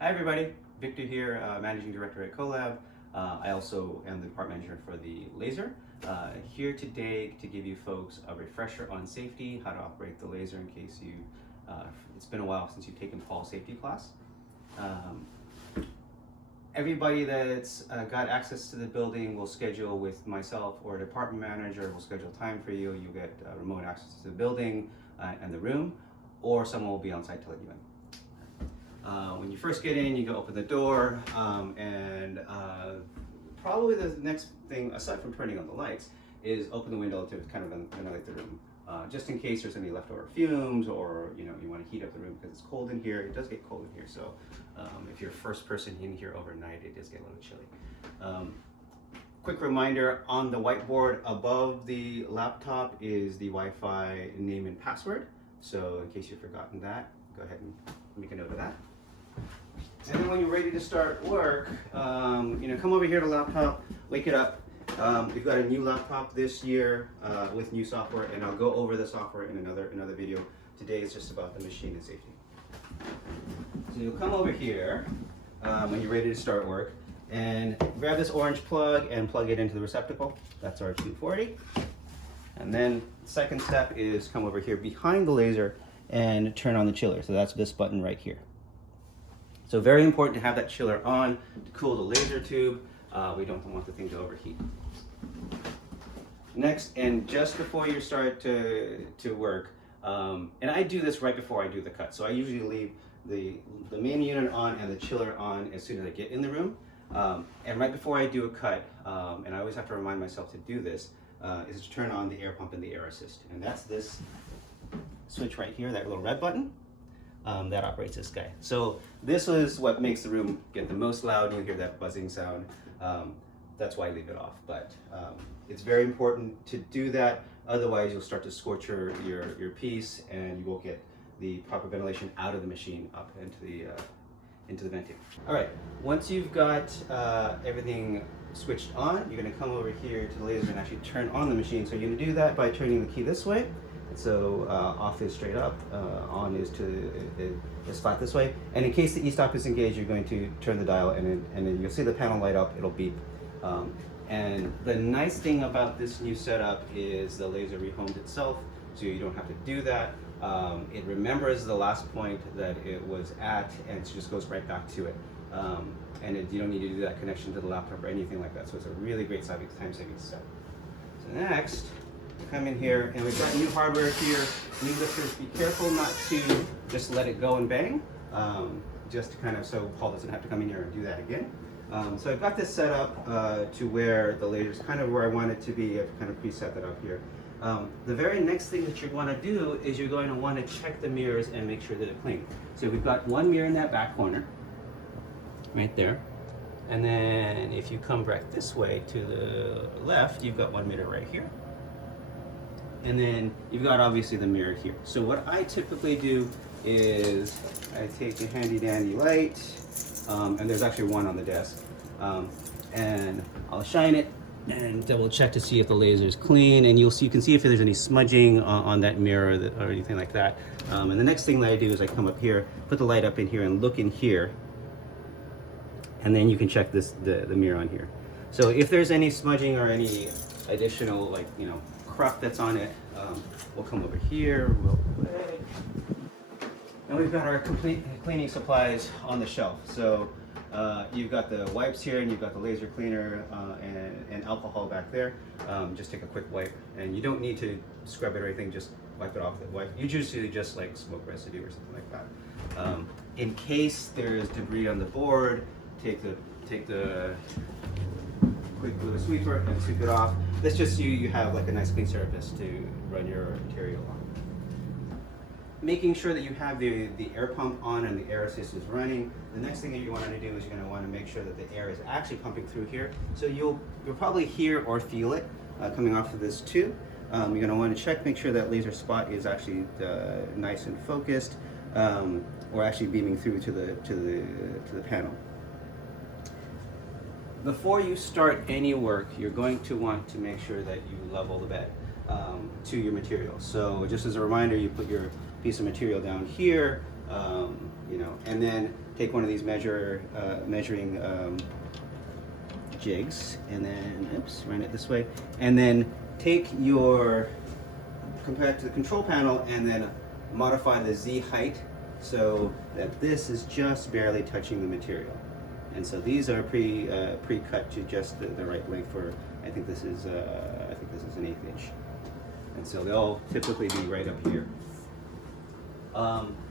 Hi everybody, Victor here, Managing Director at CoLab. I also am the Department Manager for the laser. Here today to give you folks a refresher on safety, how to operate the laser in case it's been a while since you've taken fall safety class. Everybody that's got access to the building will schedule with myself or a department manager. Will schedule time for you. You get remote access to the building and the room, or someone will be on site to let you in. When you first get in, you go open the door, and probably the next thing, aside from turning on the lights, is open the window to kind of ventilate the room, just in case there's any leftover fumes, or you want to heat up the room because it's cold in here. It does get cold in here, so if you're first person in here overnight, it does get a little chilly. Quick reminder, on the whiteboard above the laptop is the Wi-Fi name and password. So in case you've forgotten that, go ahead and make a note of that. And then when you're ready to start work, come over here to laptop, wake it up. We've got a new laptop this year with new software, and I'll go over the software in another video. Today is just about the machine and safety. So you'll come over here when you're ready to start work, and grab this orange plug and plug it into the receptacle. That's our 240. And then the second step is come over here behind the laser and turn on the chiller. So that's this button right here. So very important to have that chiller on to cool the laser tube. We don't want the thing to overheat. Next, and just before you start to work, and I do this right before I do the cut. So I usually leave the main unit on and the chiller on as soon as I get in the room. And right before I do a cut, and I always have to remind myself to do this, is to turn on the air pump and the air assist. And that's this switch right here, that little red button. That operates this guy. So this is what makes the room get the most loud. You hear that buzzing sound. That's why I leave it off. But it's very important to do that. Otherwise, you'll start to scorch your piece, and you won't get the proper ventilation out of the machine up into the venting. All right. Once you've got everything switched on, you're going to come over here to the laser and actually turn on the machine. So you're going to do that by turning the key this way. So off is straight up, on is flat this way. And in case the e-stop is engaged, you're going to turn the dial, and then you'll see the panel light up. It'll beep. And the nice thing about this new setup is the laser rehomed itself, so you don't have to do that. It remembers the last point that it was at, and it just goes right back to it. And you don't need to do that connection to the laptop or anything like that. So it's a really great time-saving step. So next, come in here, and we've got new hardware here. New lifters, be careful not to just let it go and bang, just to kind of, so Paul doesn't have to come in here and do that again. So I've got this set up to where the laser is kind of where I want it to be. I've kind of preset that up here. The very next thing that you want to do is you're going to want to check the mirrors and make sure that they're clean. So we've got one mirror in that back corner, right there. And then if you come back this way to the left, you've got one mirror right here. And then you've got obviously the mirror here. So what I typically do is I take a handy dandy light, and there's actually one on the desk, and I'll shine it and double check to see if the laser is clean, and you can see if there's any smudging on that mirror or anything like that. And the next thing that I do is I come up here, put the light up in here, and look in here, and then you can check the mirror on here. So if there's any smudging or any additional crap that's on it, we'll come over here real quick. And we've got our complete cleaning supplies on the shelf. So you've got the wipes here, and you've got the laser cleaner and alcohol back there. Just take a quick wipe, and you don't need to scrub it or anything, just wipe it off. You usually just like smoke residue or something like that. In case there's debris on the board, take the quick with a sweeper and sweep it off. That's just so you have like a nice clean surface to run your material on. Making sure that you have the air pump on and the air assist is running. The next thing that you want to do is you're going to want to make sure that the air is actually pumping through here. So you'll probably hear or feel it coming off of this tube. You're going to want to check, make sure that laser spot is actually nice and focused, or actually beaming through to the panel. Before you start any work, you're going to want to make sure that you level the bed to your material. So just as a reminder, you put your piece of material down here, and then take one of these measuring jigs, and then, oops, run it this way, and then take your, compare it to the control panel, and then modify the Z height so that this is just barely touching the material. And so these are pre-cut to just the right length for, I think this is an 1/8 inch. And so they'll typically be right up here.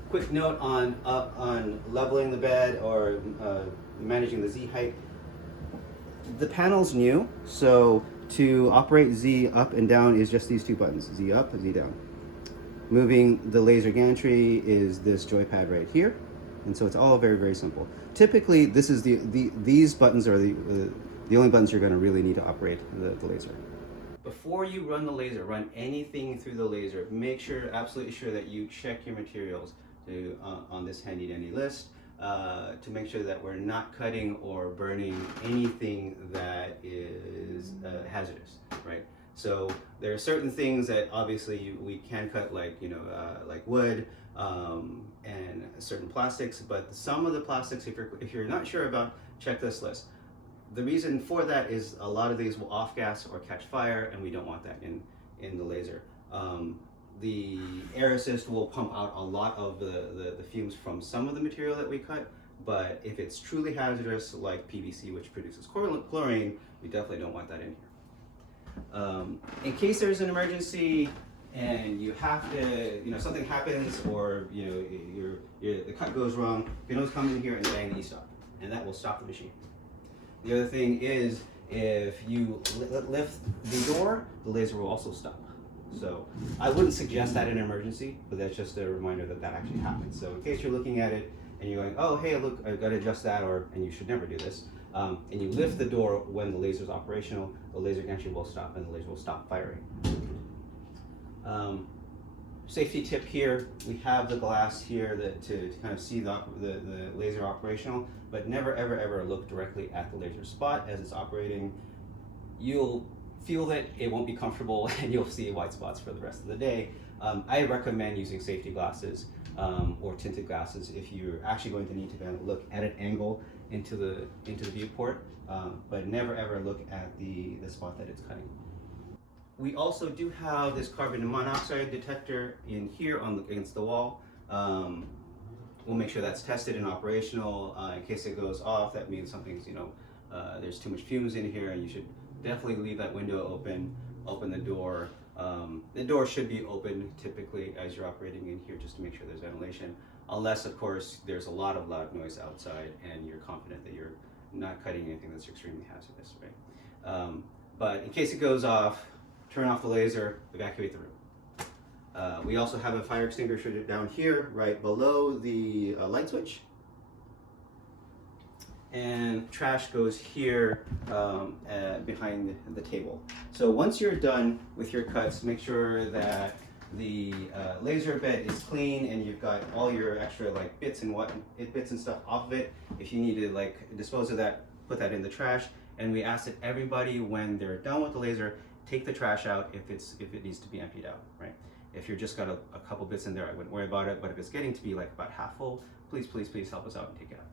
Quick note on leveling the bed or managing the Z height. The panel's new, so to operate Z up and down is just these two buttons, Z up and Z down. Moving the laser gantry is this joypad right here, and so it's all very, very simple. Typically, this is these buttons are the only buttons you're going to really need to operate the laser. Before you run the laser, run anything through the laser, make sure, absolutely sure that you check your materials on this handy dandy list to make sure that we're not cutting or burning anything that is hazardous, right? So there are certain things that obviously we can cut, like like wood and certain plastics, but some of the plastics, if you're not sure about, check this list. The reason for that is a lot of these will off gas or catch fire, and we don't want that in the laser. The air assist will pump out a lot of the fumes from some of the material that we cut, but if it's truly hazardous, like PVC, which produces chlorine, we definitely don't want that in here. In case there's an emergency and you have to, something happens, or the cut goes wrong, you can always come in here and bang the e-stop, and that will stop the machine. The other thing is, if you lift the door, the laser will also stop. So I wouldn't suggest that in an emergency, but that's just a reminder that that actually happens. So in case you're looking at it and you're going, oh, hey, look, I've got to adjust that, and you should never do this, and you lift the door when the laser is operational, the laser gantry will stop and the laser will stop firing. Safety tip here, we have the glass here to kind of see the laser operational, but never ever look directly at the laser spot as it's operating. You'll feel that it won't be comfortable and you'll see white spots for the rest of the day. I recommend using safety glasses or tinted glasses if you're actually going to need to look at an angle into the viewport, but never ever look at the spot that it's cutting. We also do have this carbon monoxide detector in here against the wall. We'll make sure that's tested and operational. In case it goes off, that means something's, there's too much fumes in here, and you should definitely leave that window open the door. The door should be open typically as you're operating in here, just to make sure there's ventilation, unless of course there's a lot of loud noise outside and you're confident that you're not cutting anything that's extremely hazardous, right? But in case it goes off, turn off the laser, evacuate the room. We also have a fire extinguisher down here, right below the light switch. And trash goes here behind the table. So once you're done with your cuts, make sure that the laser bed is clean and you've got all your extra bits and stuff off of it. If you need to dispose of that, put that in the trash. And we ask that everybody, when they're done with the laser, take the trash out if it needs to be emptied out, right? If you've just got a couple bits in there, I wouldn't worry about it. But if it's getting to be about half full, please help us out and take it out.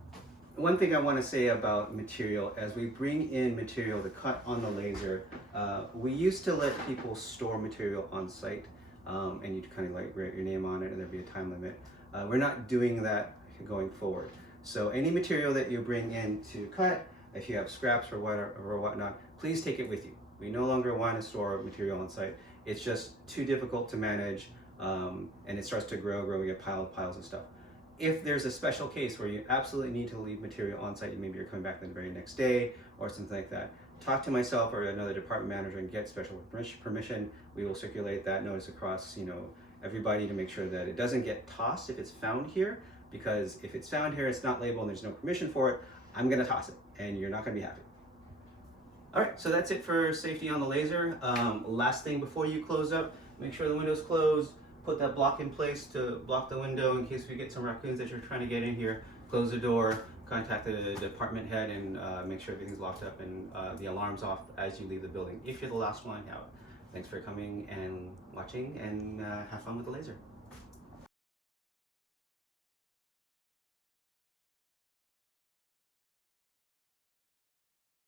One thing I want to say about material, as we bring in material to cut on the laser, we used to let people store material on site, and you'd kind of write your name on it and there'd be a time limit. We're not doing that going forward. So any material that you bring in to cut, if you have scraps or whatnot, please take it with you. We no longer want to store material on site. It's just too difficult to manage, and it starts to grow. We get piles of stuff. If there's a special case where you absolutely need to leave material on site, maybe you're coming back the very next day or something like that, talk to myself or another department manager and get special permission. We will circulate that notice across everybody to make sure that it doesn't get tossed if it's found here, because if it's found here, it's not labeled and there's no permission for it, I'm gonna toss it and you're not gonna be happy. All right, so that's it for safety on the laser. Last thing before you close up, make sure the window's closed. Put that block in place to block the window in case we get some raccoons that you're trying to get in here. Close the door, contact the department head, and make sure everything's locked up and the alarm's off as you leave the building. If you're the last one out. Thanks for coming and watching, and have fun with the laser.